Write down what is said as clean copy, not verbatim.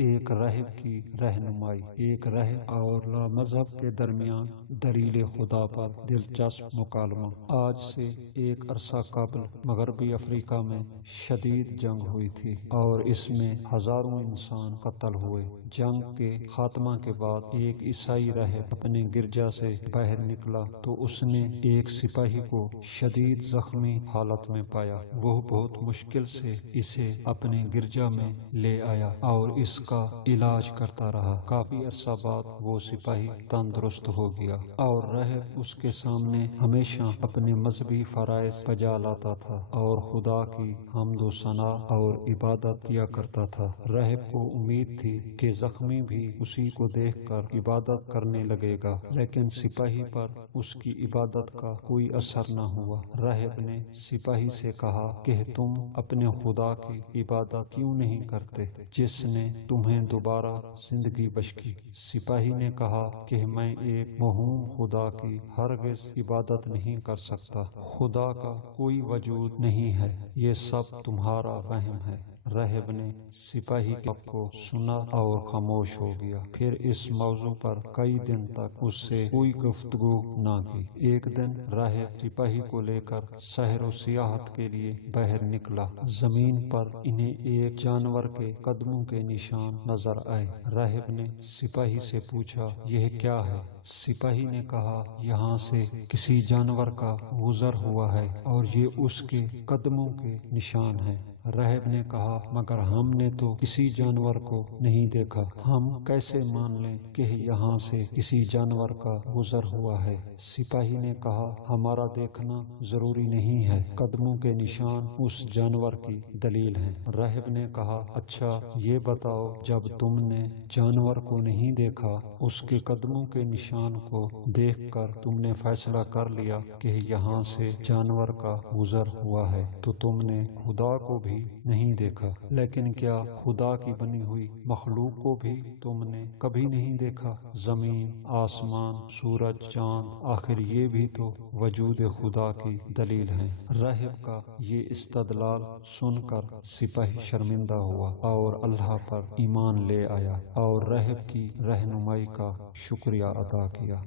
ایک راہب کی رہنمائی۔ ایک راہب اور لا مذہب کے درمیان دلیل خدا پر دلچسپ مکالمہ۔ آج سے ایک عرصہ قبل مغربی افریقہ میں شدید جنگ ہوئی تھی اور اس میں ہزاروں انسان قتل ہوئے۔ جنگ کے خاتمہ کے بعد ایک عیسائی راہب اپنے گرجا سے باہر نکلا تو اس نے ایک سپاہی کو شدید زخمی حالت میں پایا۔ وہ بہت مشکل سے اسے اپنے گرجا میں لے آیا اور اس کا علاج کرتا رہا۔ کافی عرصہ بعد وہ سپاہی تندرست ہو گیا اور راہب اس کے سامنے ہمیشہ اپنے مذہبی فرائض بجا لاتا تھا اور خدا کی حمد و ثنا اور عبادت کیا کرتا تھا۔ راہب کو امید تھی کہ زخمی بھی اسی کو دیکھ کر عبادت کرنے لگے گا، لیکن سپاہی پر اس کی عبادت کا کوئی اثر نہ ہوا۔ راہب نے سپاہی سے کہا کہ تم اپنے خدا کی عبادت کیوں نہیں کرتے جس نے تمہیں دوبارہ زندگی بخشی کی؟ سپاہی نے کہا کہ میں ایک موہوم خدا کی ہرگز عبادت نہیں کر سکتا۔ خدا کا کوئی وجود نہیں ہے، یہ سب تمہارا وہم ہے۔ راہب نے سپاہی کے بات کو سنا اور خاموش ہو گیا، پھر اس موضوع پر کئی دن تک اس سے کوئی گفتگو نہ کی۔ ایک دن راہب سپاہی کو لے کر سیر و سیاحت کے لیے باہر نکلا۔ زمین پر انہیں ایک جانور کے قدموں کے نشان نظر آئے۔ راہب نے سپاہی سے پوچھا، یہ کیا ہے؟ سپاہی نے کہا، یہاں سے کسی جانور کا گزر ہوا ہے اور یہ اس کے قدموں کے نشان ہیں۔ راہب نے کہا، مگر ہم نے تو کسی جانور کو نہیں دیکھا، ہم کیسے مان لیں کہ یہاں سے کسی جانور کا گزر ہوا ہے؟ سپاہی نے کہا، ہمارا دیکھنا ضروری نہیں ہے، قدموں کے نشان اس جانور کی دلیل ہیں۔ راہب نے کہا، اچھا یہ بتاؤ، جب تم نے جانور کو نہیں دیکھا، اس کے قدموں کے نشان کو دیکھ کر تم نے فیصلہ کر لیا کہ یہاں سے جانور کا گزر ہوا ہے، تو تم نے خدا کو بھی نہیں دیکھا، لیکن کیا خدا کی بنی ہوئی مخلوق کو بھی تم نے کبھی نہیں دیکھا؟ زمین، آسمان، سورج، چاند، آخر یہ بھی تو وجود خدا کی دلیل ہیں۔ راہب کا یہ استدلال سن کر سپاہی شرمندہ ہوا اور اللہ پر ایمان لے آیا اور راہب کی رہنمائی کا شکریہ ادا کیا۔